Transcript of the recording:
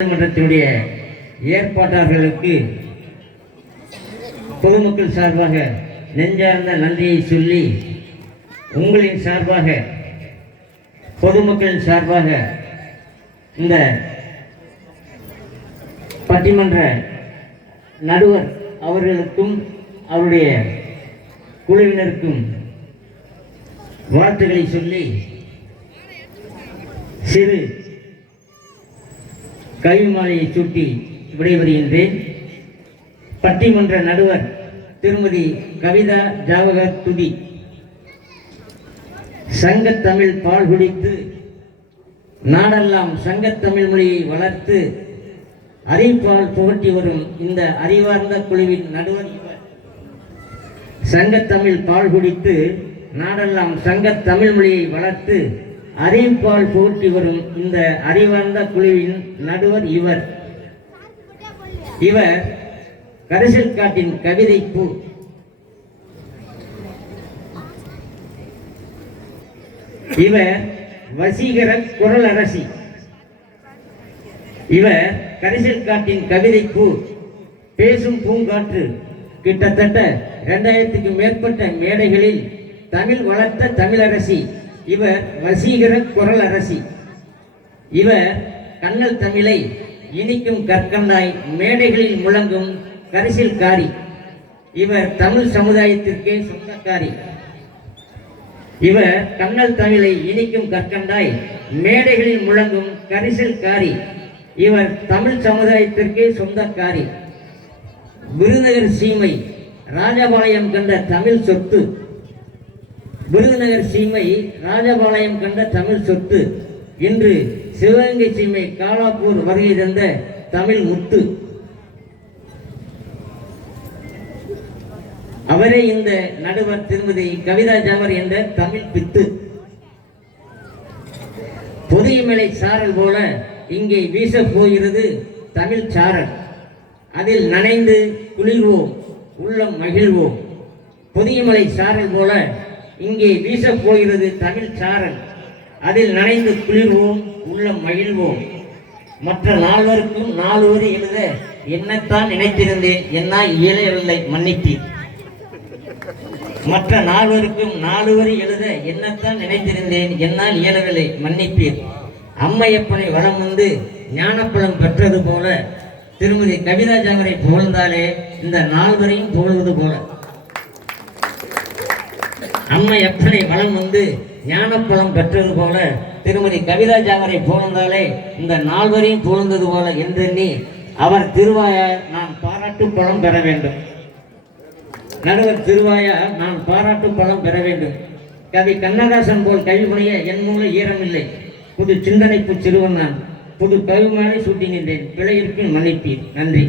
மன்றத்தினுடைய ஏற்பாட்டாளர்களுக்கு பொதுமக்கள் சார்பாக நெஞ்சார்ந்த நன்றியை சொல்லி, உங்களின் சார்பாக பொதுமக்களின் சார்பாக இந்த பட்டிமன்ற நடுவர் அவர்களுக்கும் அவருடைய குழுவினருக்கும் வாழ்த்துக்களை சொல்லி சிறு கைமாலையை சூட்டி விடைபெறுகின்றேன். பட்டிமன்ற நடுவர் திருமதி கவிதா ஜாவகர் துதி. சங்கத்தமிழ் பால் குடித்து நாடெல்லாம் சங்கத்தமிழ் மொழியை வளர்த்து அறிவால் புகட்டி வரும் இந்த அறிவார்ந்த குழுவின் நடுவர் இவர். சங்கத்தமிழ் பால் குடித்து நாடெல்லாம் சங்கத்தமிழ் மொழியை வளர்த்து அறிவால் புகட்டி வரும் இந்த அறிவார்ந்த குழுவின் நடுவர் இவர். இவர் கரிசல் காட்டின் கவிதை பூ. இவர் வசீகர குரல் அரசி. இவர் கரிசல் காட்டின் கவிதை பூ, பேசும் பூங்காற்று. கிட்டத்தட்ட 2000க்கு மேற்பட்ட மேடைகளில் தமிழ் வளர்த்த தமிழரசி. இவர் வசீகர குரல் அரசி. இவர் கண்ணல் தமிழை இனிக்கும் கற்கண்டாய் மேடைகளில் முழங்கும் கரிசல்காரி. இவர் தமிழ் சமுதாயத்திற்கே சொந்தக்காரி. இவர் கண்ணல் தமிழை இனிக்கும் கற்கண்டாய் மேடைகளில் முழங்கும் கரிசல்காரி. இவர் தமிழ் சமுதாயத்திற்கே சொந்தக்காரி. விருதுநகர் சீமை ராஜபாளையம் கண்ட தமிழ் சொத்து. விருதுநகர் சீமை ராஜபாளையம் கண்ட தமிழ் சொத்து. இன்று சிவகங்கை சீமை காலாப்பூர் வருகை தந்த தமிழ் முத்து. அவரே இந்த நடுவர் திருமதி கவிதா ஜாவர் என்ற தமிழ் பித்து. பொதியமலை சாரல் போல இங்கே வீச போகிறது தமிழ் சாரல். அதில் நனைந்து குளிர்வோம், உள்ளம் மகிழ்வோம். பொதியமலை சாரல் போல இங்கே வீச போகிறது தமிழ் சாரல். அதில் நனைந்து குளிர்வோம், உள்ளம் மகிழ்வோம். மற்ற நால்வருக்கும் 4 வரி எழுத என்னத்தான் நினைத்திருந்தேன், என்னால் இயலவில்லை மன்னித்தீர். மற்ற 4வருக்கும் 4 வரி எழுத என்னத்தான் நினைத்திருந்தேன், என்னால் இயலவில்லை மன்னிப்பீர். அம்மையப்பனை வளம் வந்து ஞானப்பழம் பெற்றது போல திருமதி கவிதா ஜாவரை புகழ்ந்தாலே இந்த 4 வரையும் புகழ்வது போல. அம்மையப்பனை வளம் வந்து ஞானப்பழம் பெற்றது போல திருமதி கவிதா ஜாவரை புகழ்ந்தாலே இந்த 4 வரையும் புகழ்ந்தது போல என்றெண்ணி அவர் திருவாயார் நான் பாராட்டு பழம் பெற வேண்டும். நடுவர் திருவாயார் நான் பாராட்டு பழம் பெற வேண்டும். கவி கண்ணதாசன் போல் கவிமுனைய என் மூல ஈரமில்லை. புது சிந்தனைப்பு சிறுவன் நான். புது கவிமாலை சூட்டி நின்றேன். பிழையிற்கு மன்னிப்பீர். நன்றி.